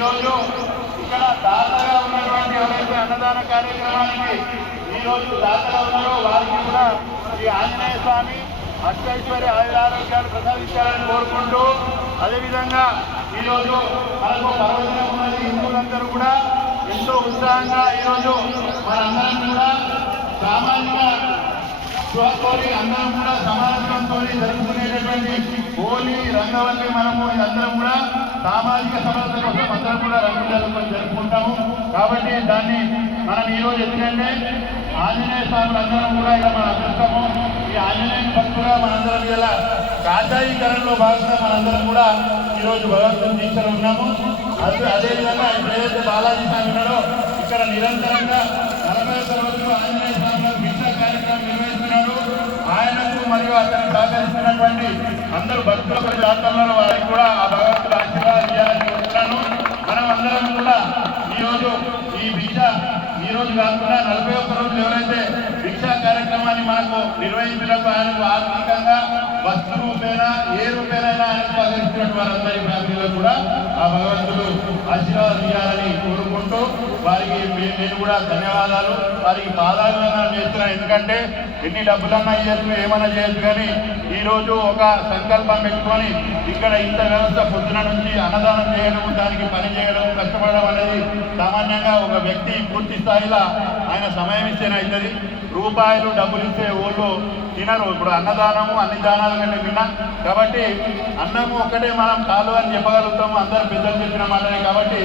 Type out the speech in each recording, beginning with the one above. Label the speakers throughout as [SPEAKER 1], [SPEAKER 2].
[SPEAKER 1] ఈరోజు ఇక్కడ దాతగా ఉన్నటువంటి ఎవరైతే అన్నదాన కార్యక్రమానికి ఈరోజు దాతగా ఉన్నారో వారికి కూడా ఈ ఆంజనేయ స్వామి అష్టైశ్వర్య ఆయురారోగ్యాలు ప్రసాదించాలని కోరుకుంటూ అదేవిధంగా ఈరోజు మనకు పర్వదినం ఉన్నది. హిందువులందరూ కూడా ఎంతో ఉత్సాహంగా ఈరోజు మనందరం కూడా సామాజిక స్వతోని అందరం కూడా సమాజంతో జరుపుకునేటటువంటి హోలీ రంగవల్లి మనము అందరం కూడా సామాజిక సమరత కోసం అందరం కూడా రంగులు జరుపుకుంటాము. కాబట్టి దాన్ని మనం ఈరోజు ఎందుకంటే ఆంజనేయ స్వాములు అందరం కూడా ఇలా మనం అదృష్టము. ఈ ఆంజనేయ భక్తుగా మనందరం ఇలా కాషాయీకరణలో భాగంగా మనందరం కూడా ఈరోజు భగవంతుని దీక్షలు ఉన్నాము. అదే అదేవిధంగా ఏదైతే బాలాజీ స్వామి ఉన్నాడో ఇక్కడ నిరంతరంగా నలభై ఒక్క రోజులు ఆంజనేయ స్వామి భిక్ష కార్యక్రమం నిర్వహిస్తున్నాడు ఆయనకు మరియు అతను సహకరిస్తున్నటువంటి అందరూ భక్తుల ప్రతి ఆత్మలను వారికి కూడా ఆ భగవంతుడు ఆశీర్వాదం కోరుతున్నాను మనం అందరం కూడా ఈరోజు ఈ భిక్ష ఈ రోజు కాకుండా నలభై ఒక్క రోజులు ఎవరైతే భిక్షా కార్యక్రమాన్ని మనకు నిర్వహించడం ఆయనకు ఆర్థికంగా వస్తు రూపేణ ఏ రూపేనైనా ఆయనకు సహకరిస్తున్నట్టు వారందరి ఫ్యామిలీలో కూడా ఆ భగవంతుడు ఆశీర్వాదం చేయాలని కోరుకుంటూ వారికి నేను కూడా ధన్యవాదాలు. వారికి బాధాలన్నా చేస్తున్నాను ఎందుకంటే ఎన్ని డబ్బులన్నా ఇవ్వచ్చు ఏమన్నా చేయొచ్చు కానీ ఈరోజు ఒక సంకల్పం పెట్టుకొని ఇక్కడ ఇంత వ్యవస్థ పొద్దున నుంచి అన్నదానం చేయడం దానికి పని చేయడం కష్టపడడం అనేది సామాన్యంగా ఒక వ్యక్తి పూర్తి స్థాయిలో ఆయన సమయం ఇస్తేనే అవుతుంది. రూపాయలు డబ్బులు ఇస్తే ఊళ్ళో తినరు. ఇప్పుడు అన్నదానము అన్ని దానాల కంటే విన్నా కాబట్టి అన్నము ఒక్కటే మనం కాదు అని చెప్పగలుగుతాము. అందరు పెద్దలు చెప్పిన మాటనే కాబట్టి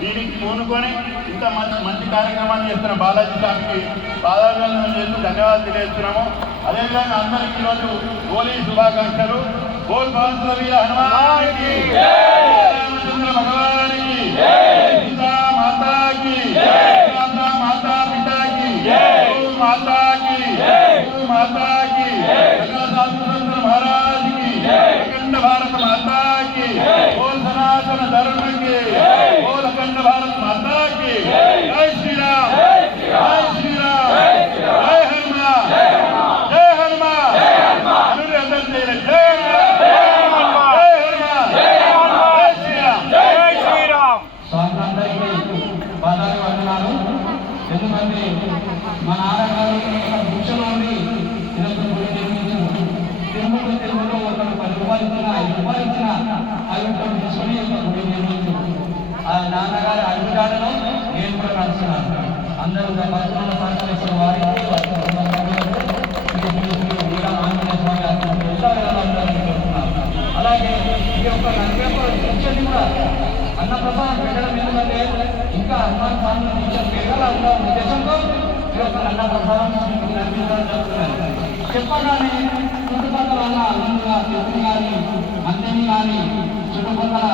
[SPEAKER 1] దీనికి పూనుకొని ఇంత మంచి మంచి కార్యక్రమాన్ని చేస్తున్న బాలాజీ స్వామికి పాదాభివందనం చేస్తూ ధన్యవాదాలు తెలియజేస్తున్నాము. అదేవిధంగా అందరికీ ఈరోజు హోలీ శుభాకాంక్షలు. హోల్ భగవంతుల వీర హనుమానికి భగవానికి భారత మాతాకి జై. శ్రీరామ్ జై శ్రీరామ్. జై హనుమాన్ జై హనుమాన్ అనురి అందరూ చేయాలి జై హనుమాన్ జై హనుమాన్ జై శ్రీరామ్.
[SPEAKER 2] జై శ్రీరామ్.
[SPEAKER 3] స్వాతంత్రానికి పదాలు వందనాలు ఎందుకంటే మా నాన్నగారు ఇచ్చిన ఆ యొక్క తీసుకుని యొక్క గుడి నిర్మించారు ఆ నాన్నగారి అడుగుజాడలో నేను కూడా నడుస్తున్నాను. అందరూ భక్తులను సహకరిస్తున్న వారికి వారి అలాగే ఈ యొక్క నడిపేపర్ కూడా పెట్టడం ఎందుకంటే ఇంకా హనుమాన్ ఉద్దేశంతో ఈ యొక్క అన్నప్రసాదం నడిపించడం చెప్పగానే చుట్టుపక్కల అల్లంగా తిరుపతి కానీ మందిని కానీ చుట్టుపక్కల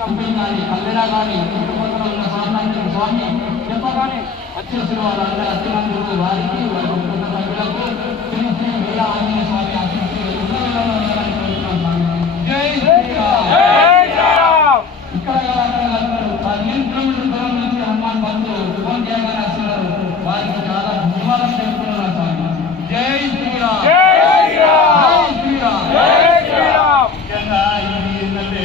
[SPEAKER 3] కంపెనీ కానీ కల్లెరా కానీ చుట్టుపక్కల ఉన్న స్వామి స్వామి చెప్పగానే వచ్చేసిన వాళ్ళందరూ అత్యంత వారికి వారి కుటుంబ సభ్యులకు శ్రీ శ్రీ వీర ఆంజనేయ స్వామి ఆశీస్సులు ఎల్లవేళలా ఉండాలని కోరుతున్నాను స్వామి. జై శ్రీరామ్
[SPEAKER 2] జై శ్రీరామ్
[SPEAKER 3] ఇక్కడ అందరూ పదిహేను కిలోమీటర్ల దూరం నుంచి హనుమాన్ భక్తులు ఫోన్ చేయగానే వస్తున్నారు వారికి చాలా ధన్యవాదాలు తెలుపుతున్నారు స్వామి జై శ్రీరామ్
[SPEAKER 2] జై శ్రీరామ్
[SPEAKER 3] జై శ్రీరామ్
[SPEAKER 2] జై శ్రీరామ్
[SPEAKER 1] ముఖ్యంగా ఇది ఏంటంటే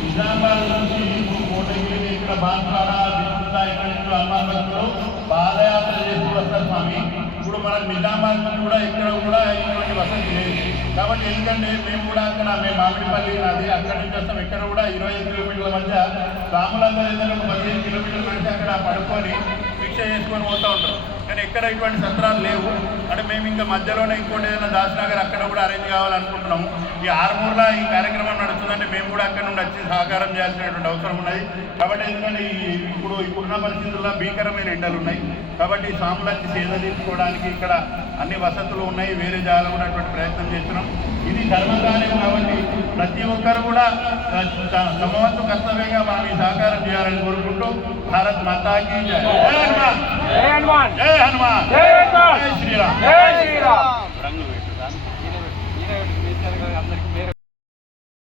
[SPEAKER 1] నిజామాబాద్ నుంచి ఇప్పుడు కోటగిరి ఇక్కడ బాన్పాడ విష్ణుత ఇక్కడ నుంచి హనుమాన్ భక్తులు పాదయాత్ర చేస్తూ వస్తారు స్వామి. ఇప్పుడు మనకు నిజామాబాద్ నుంచి కూడా ఇక్కడ కూడా ఇటువంటి వసతి లేదు. కాబట్టి ఎందుకంటే మేము కూడా అక్కడ మేము మామిడిపల్లి అది అక్కడ నుంచి వస్తాం. ఇక్కడ కూడా ఇరవై ఐదు కిలోమీటర్ల మధ్య రాములందరూ ఏదైనా పదిహేను కిలోమీటర్ల మధ్య అక్కడ పడుకొని భిక్ష చేసుకొని పోతూ ఉంటారు. కానీ ఎక్కడ ఇటువంటి సత్రాలు లేవు. ఇంకా మధ్యలోనే ఇంకోటి ఏదైనా దాసినగర్ అక్కడ కూడా అరేంజ్ కావాలనుకుంటున్నాము ఈ ఆరుమూరులో ఈ కార్యక్రమం నడుస్తుందంటే మేము కూడా అక్కడ నుండి వచ్చి సహకారం చేయాల్సినటువంటి అవసరం ఉన్నది. కాబట్టి ఎందుకంటే ఈ ఇప్పుడు ఇప్పుడున్న పరిస్థితుల్లో భీకరమైన ఎండలు ఉన్నాయి. కాబట్టి స్వాములకి సేద తీసుకోవడానికి ఇక్కడ అన్ని వసతులు ఉన్నాయి వేరే జాగాలో కూడా అటువంటి ప్రయత్నం చేస్తున్నాం. ఇది ధర్మకార్యం కాబట్టి ప్రతి ఒక్కరు కూడా త- తమ వంతు కర్తవ్యంగా మనం ఈ సహకారం చేయాలని కోరుకుంటూ భారత్ మాతాకి జై. జై హనుమాన్!
[SPEAKER 2] జై హనుమాన్!
[SPEAKER 1] జై హనుమాన్!
[SPEAKER 2] జై హనుమాన్!
[SPEAKER 1] జై శ్రీరామ్!
[SPEAKER 2] జై